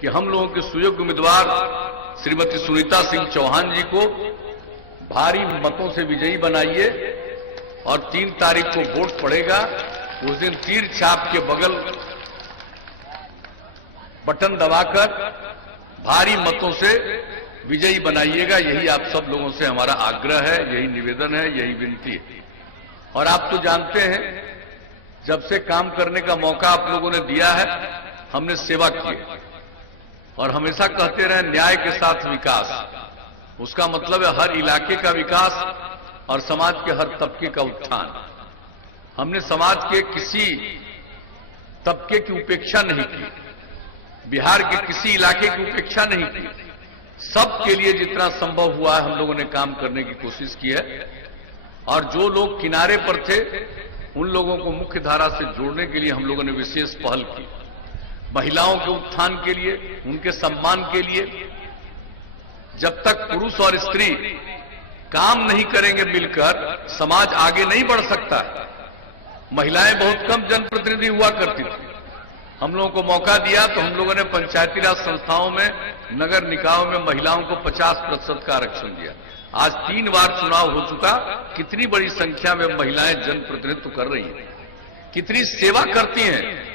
कि हम लोगों के सुयोग्य उम्मीदवार श्रीमती सुनीता सिंह चौहान जी को भारी मतों से विजयी बनाइए और 3 तारीख को वोट पड़ेगा। उस दिन तीर छाप के बगल बटन दबाकर भारी मतों से विजयी बनाइएगा। यही आप सब लोगों से हमारा आग्रह है, यही निवेदन है, यही विनती है। और आप तो जानते हैं, जब से काम करने का मौका आप लोगों ने दिया है, हमने सेवा की और हमेशा कहते रहे न्याय के साथ विकास। उसका मतलब है हर इलाके का विकास और समाज के हर तबके का उत्थान। हमने समाज के किसी तबके की उपेक्षा नहीं की, बिहार के किसी इलाके की उपेक्षा नहीं की। सबके लिए जितना संभव हुआ है हम लोगों ने काम करने की कोशिश की है। और जो लोग किनारे पर थे उन लोगों को मुख्य धारा से जोड़ने के लिए हम लोगों ने विशेष पहल की। महिलाओं के उत्थान के लिए, उनके सम्मान के लिए। जब तक पुरुष और स्त्री काम नहीं करेंगे मिलकर, समाज आगे नहीं बढ़ सकता। महिलाएं बहुत कम जनप्रतिनिधि हुआ करती थी। हम लोगों को मौका दिया तो हम लोगों ने पंचायती राज संस्थाओं में, नगर निकायों में महिलाओं को 50% का आरक्षण दिया। आज 3 बार चुनाव हो चुका। कितनी बड़ी संख्या में महिलाएं जनप्रतिनिधित्व कर रही हैं, कितनी सेवा करती हैं।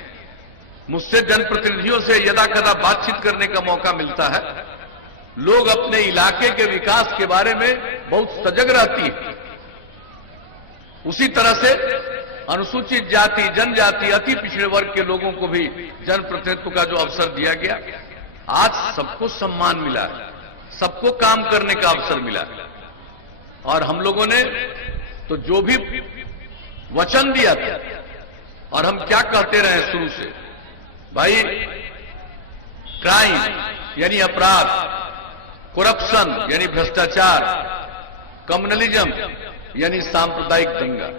मुझसे जनप्रतिनिधियों से यदा कदा बातचीत करने का मौका मिलता है। लोग अपने इलाके के विकास के बारे में बहुत सजग रहती हैं। उसी तरह से अनुसूचित जाति, जनजाति, अति पिछड़े वर्ग के लोगों को भी जनप्रतिनिधित्व का जो अवसर दिया गया, आज सबको सम्मान मिला है, सबको काम करने का अवसर मिला है। और हम लोगों ने तो जो भी वचन दिया था, और हम क्या कहते रहे शुरू से, भाई क्राइम यानी अपराध, करप्शन यानी भ्रष्टाचार, कम्युनलिज्म यानी सांप्रदायिक दंगा,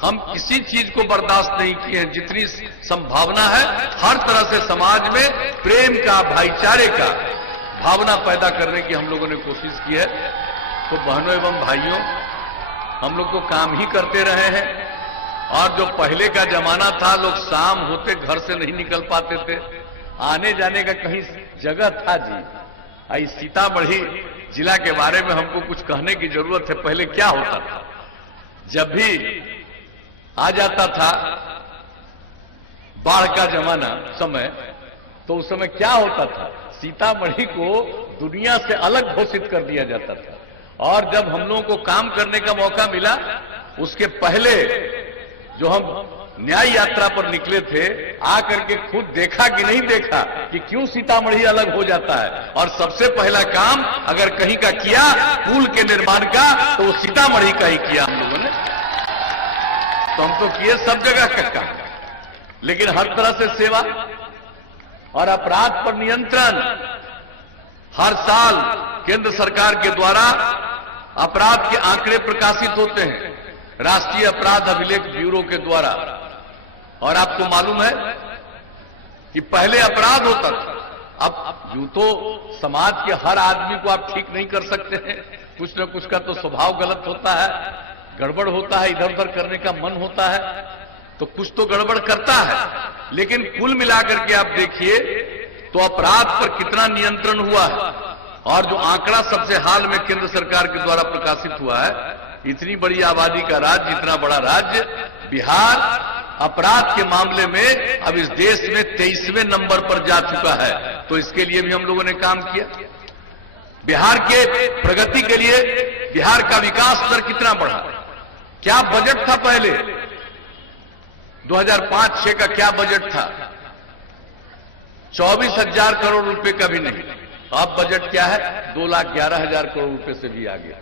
हम किसी चीज को बर्दाश्त नहीं किए हैं। जितनी संभावना है हर तरह से समाज में प्रेम का, भाईचारे का भावना पैदा करने की हम लोगों ने कोशिश की है। तो बहनों एवं भाइयों, हम लोग तो काम ही करते रहे हैं। और जो पहले का जमाना था, लोग शाम होते घर से नहीं निकल पाते थे, आने जाने का कहीं जगह था जी। आई सीतामढ़ी जिला के बारे में हमको कुछ कहने की जरूरत है। पहले क्या होता था, जब भी आ जाता था बाढ़ का जमाना समय, तो उस समय क्या होता था, सीतामढ़ी को दुनिया से अलग घोषित कर दिया जाता था। और जब हम लोगों को काम करने का मौका मिला, उसके पहले जो हम न्याय यात्रा पर निकले थे, आकर के खुद देखा कि नहीं देखा कि क्यों सीतामढ़ी अलग हो जाता है। और सबसे पहला काम अगर कहीं का किया पुल के निर्माण का, तो वो सीतामढ़ी का ही किया हम लोगों ने। तो हम तो किए सब जगह का काम, लेकिन हर तरह से सेवा और अपराध पर नियंत्रण। हर साल केंद्र सरकार के द्वारा अपराध के आंकड़े प्रकाशित होते हैं राष्ट्रीय अपराध अभिलेख ब्यूरो के द्वारा। और आपको मालूम है कि पहले अपराध होता था, अब यूं तो समाज के हर आदमी को आप ठीक नहीं कर सकते हैं। कुछ न कुछ का तो स्वभाव गलत होता है, गड़बड़ होता है, इधर उधर करने का मन होता है, तो कुछ तो गड़बड़ करता है। लेकिन कुल मिलाकर के आप देखिए तो अपराध पर कितना नियंत्रण हुआ है। और जो आंकड़ा सबसे हाल में केंद्र सरकार के द्वारा प्रकाशित हुआ है, इतनी बड़ी आबादी का राज्य, इतना बड़ा राज्य बिहार अपराध के मामले में अब इस देश में 23वें नंबर पर जा चुका है। तो इसके लिए भी हम लोगों ने काम किया। बिहार के प्रगति के लिए बिहार का विकास दर कितना बढ़ा, क्या बजट था पहले 2005-06 का क्या बजट था, 24,000 करोड़ रुपए का भी नहीं। अब बजट क्या है, 2,11,000 करोड़ रुपए से भी आगे।